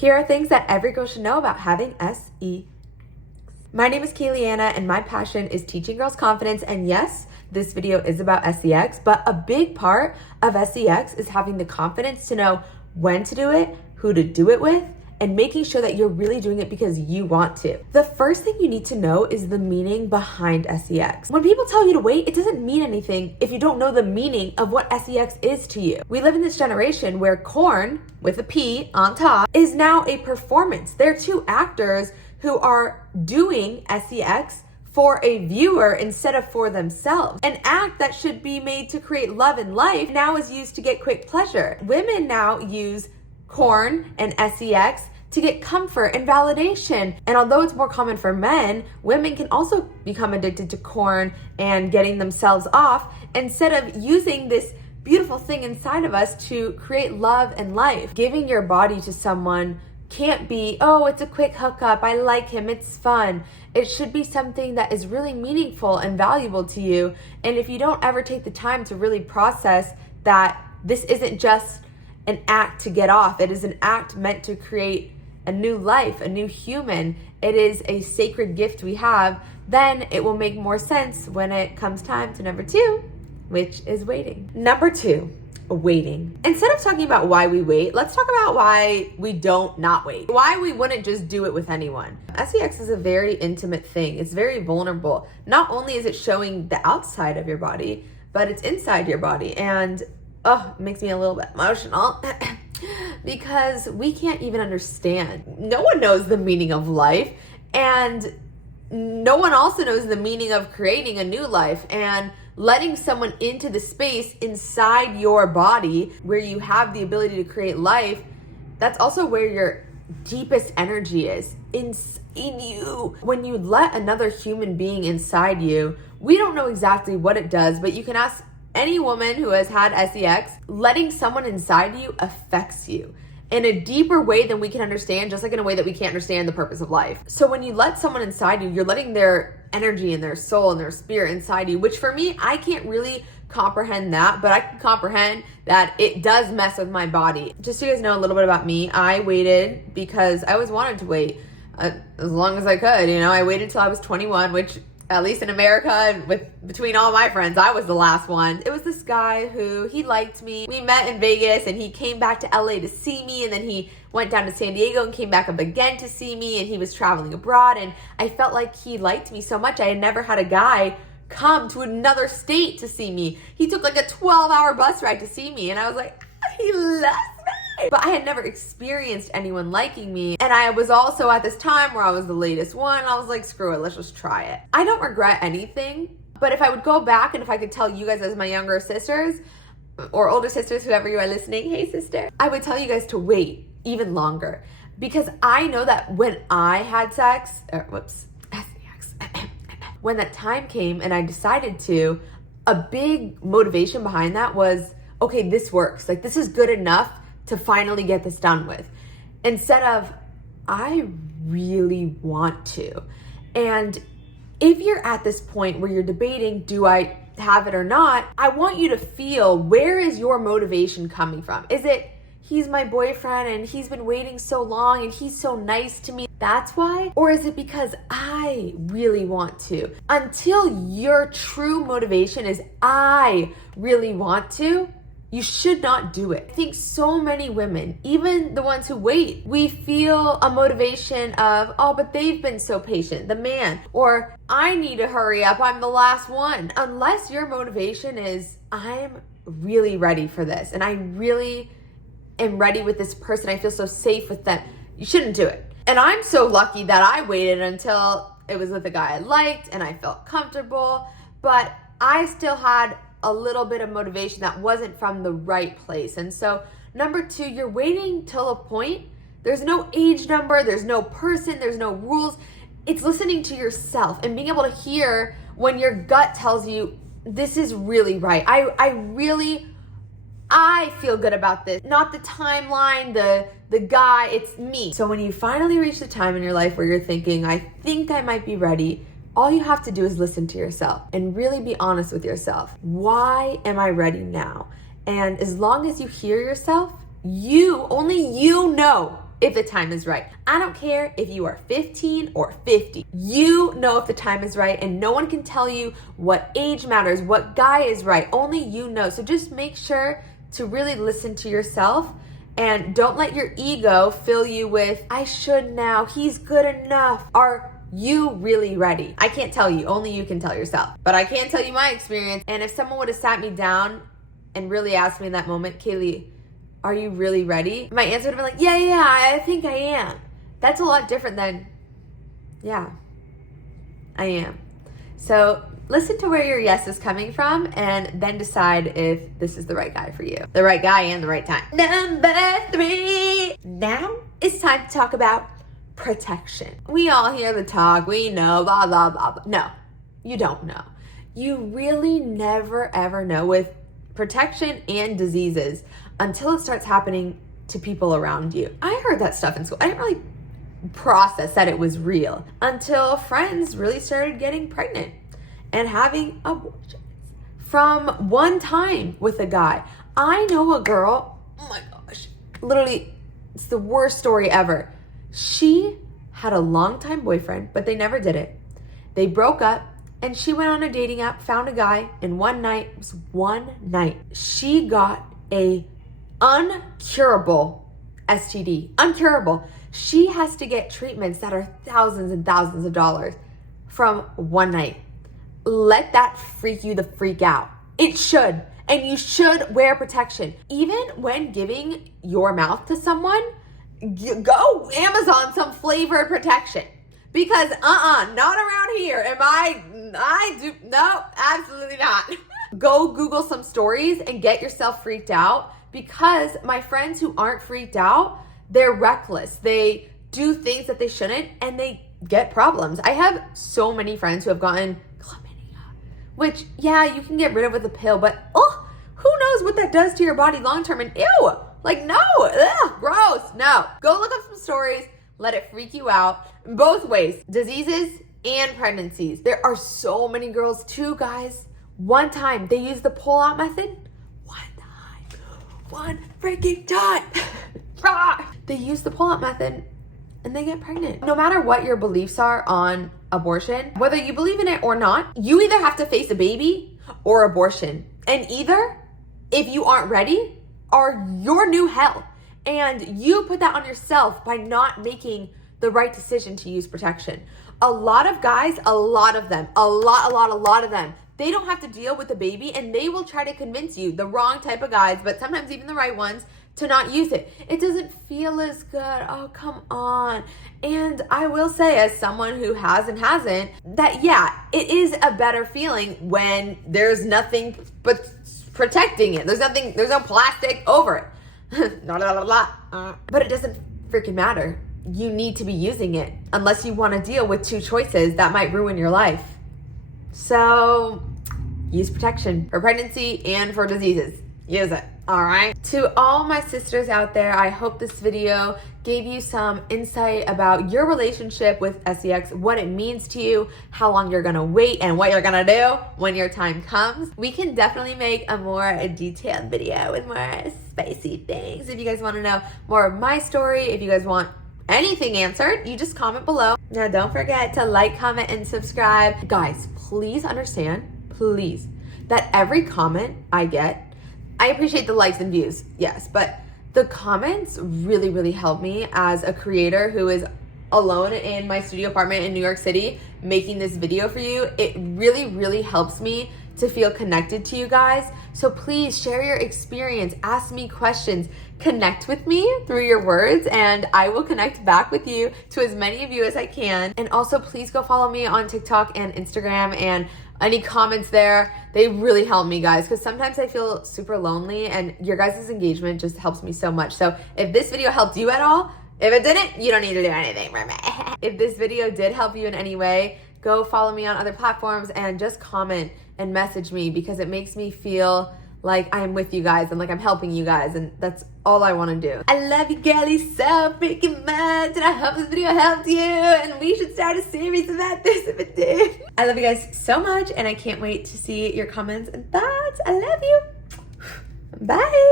Here are things that every girl should know about having SE. My name is Kayleanna and my passion is teaching girls confidence. And yes, this video is about SEX, but a big part of SEX is having the confidence to know when to do it, who to do it with, and making sure that you're really doing it because you want to. The first thing you need to know is the meaning behind SEX. When people tell you to wait, it doesn't mean anything if you don't know the meaning of what SEX is to you. We live in this generation where corn, with a P on top, is now a performance. They're two actors who are doing SEX for a viewer instead of for themselves. An act that should be made to create love in life now is used to get quick pleasure. Women now use corn and SEX to get comfort and validation. And although it's more common for men, women can also become addicted to corn and getting themselves off instead of using this beautiful thing inside of us to create love and life. Giving your body to someone can't be, oh, it's a quick hookup, I like him, it's fun. It should be something that is really meaningful and valuable to you. And if you don't ever take the time to really process that this isn't just an act to get off, it is an act meant to create a new life, a new human, it is a sacred gift we have, then it will make more sense when it comes time to number 2, which is waiting. Number 2, waiting. Instead of talking about why we wait, let's talk about why we don't not wait. Why we wouldn't just do it with anyone. SEX is a very intimate thing. It's very vulnerable. Not only is it showing the outside of your body, but it's inside your body. And it makes me a little bit emotional because we can't even understand. No one knows the meaning of life, and no one also knows the meaning of creating a new life and letting someone into the space inside your body where you have the ability to create life. That's also where your deepest energy is, in you. When you let another human being inside you, we don't know exactly what it does, but you can ask any woman who has had SEX, letting someone inside you affects you in a deeper way than we can understand, just like in a way that we can't understand the purpose of life. So when you let someone inside you, you're letting their energy and their soul and their spirit inside you, which for me, I can't really comprehend that, but I can comprehend that it does mess with my body. Just so you guys know a little bit about me, I waited because I always wanted to wait as long as I could. I waited till I was 21, which at least in America and between all my friends, I was the last one. It was this guy who, he liked me. We met in Vegas and he came back to LA to see me, and then he went down to San Diego and came back up again to see me, and he was traveling abroad, and I felt like he liked me so much. I had never had a guy come to another state to see me. He took like a 12-hour bus ride to see me, and I was like, he loves me. But I had never experienced anyone liking me. And I was also at this time where I was the latest one. I was like, screw it, let's just try it. I don't regret anything, but if I would go back and if I could tell you guys as my younger sisters or older sisters, whoever you are listening, hey sister, I would tell you guys to wait even longer, because I know that when I had sex, SEX, when that time came and I decided to, a big motivation behind that was, okay, this works. Like, this is good enough to finally get this done with, instead of I really want to. And if you're at this point where you're debating, do I have it or not, I want you to feel, where is your motivation coming from? Is it, he's my boyfriend and he's been waiting so long and he's so nice to me, that's why? Or is it because I really want to? Until your true motivation is I really want to, you should not do it. I think so many women, even the ones who wait, we feel a motivation of, oh, but they've been so patient, the man, or I need to hurry up, I'm the last one. Unless your motivation is, I'm really ready for this and I really am ready with this person, I feel so safe with them, you shouldn't do it. And I'm so lucky that I waited until it was with a guy I liked and I felt comfortable, but I still had a little bit of motivation that wasn't from the right place. And so number 2, you're waiting till a point. There's no age number, there's no person, there's no rules. It's listening to yourself and being able to hear when your gut tells you this is really right. I feel good about this. Not the timeline, the guy, it's me. So when you finally reach the time in your life where you're thinking, I think I might be ready, all you have to do is listen to yourself and really be honest with yourself. Why am I ready now? And as long as you hear yourself, only you know if the time is right. I don't care if you are 15 or 50. You know if the time is right, and no one can tell you what age matters, what guy is right. Only you know. So just make sure to really listen to yourself, and don't let your ego fill you with, I should now, he's good enough. Are you really ready? I can't tell you, only you can tell yourself. But I can tell you my experience. And if someone would have sat me down and really asked me in that moment, Kaylee, are you really ready? My answer would have been like, yeah, I think I am. That's a lot different than, yeah, I am. So listen to where your yes is coming from, and then decide if this is the right guy for you. The right guy and the right time. Number 3. Now it's time to talk about protection. We all hear the talk. We know, blah, blah, blah, blah. No, you don't know. You really never, ever know with protection and diseases until it starts happening to people around you. I heard that stuff in school. I didn't really process that it was real until friends really started getting pregnant and having abortions from one time with a guy. I know a girl, oh my gosh, literally, it's the worst story ever. She had a longtime boyfriend, but they never did it. They broke up, and she went on a dating app, found a guy, and one night, she got a uncurable STD. Uncurable. She has to get treatments that are thousands and thousands of dollars from one night. Let that freak you the freak out. It should. And you should wear protection. Even when giving your mouth to someone, go Amazon some flavored protection. Because not around here. No, absolutely not. Go Google some stories and get yourself freaked out, because my friends who aren't freaked out, they're reckless. They do things that they shouldn't, and they get problems. I have so many friends who have gotten chlamydia, which, yeah, you can get rid of with a pill, but who knows what that does to your body long term, and ew, like, no, ugh, gross, no. Go look up some stories, let it freak you out. Both ways, diseases and pregnancies. There are so many girls, 2 guys, one time, they use the pull-out method. One freaking time. They use the pull-out method and they get pregnant. No matter what your beliefs are on abortion, whether you believe in it or not, you either have to face a baby or abortion. And either, if you aren't ready, are your new hell. And you put that on yourself by not making the right decision to use protection. A lot of guys, a lot of them, they don't have to deal with the baby, and they will try to convince you, the wrong type of guys, but sometimes even the right ones, to not use it. It doesn't feel as good. Oh, come on. And I will say, as someone who has and hasn't, that yeah, it is a better feeling when there's nothing but protecting it. There's no plastic over it. But it doesn't freaking matter. You need to be using it unless you want to deal with 2 choices that might ruin your life. So use protection for pregnancy and for diseases. Use it. All right. To all my sisters out there, I hope this video gave you some insight about your relationship with SEX, what it means to you, how long you're gonna wait, and what you're gonna do when your time comes. We can definitely make a more detailed video with more spicy things. If you guys want to know more of my story, if you guys want anything answered, you just comment below. Now, don't forget to like, comment, and subscribe. Guys, please understand, please, that every comment I get, I appreciate the likes and views, yes, but the comments really, really help me as a creator who is alone in my studio apartment in New York City making this video for you. It really, really helps me to feel connected to you guys. So please share your experience, ask me questions, connect with me through your words, and I will connect back with you, to as many of you as I can. And also please go follow me on TikTok and Instagram, and any comments there, they really help me, guys, because sometimes I feel super lonely, and your guys' engagement just helps me so much. So if this video helped you at all, if it didn't, you don't need to do anything for me. If this video did help you in any way, go follow me on other platforms and just comment and message me, because it makes me feel like I'm with you guys and like I'm helping you guys, and that's all I want to do. I love you girlies so freaking much, and I hope this video helped you, and we should start a series about this if it did. I love you guys so much, and I can't wait to see your comments and thoughts. I love you. Bye.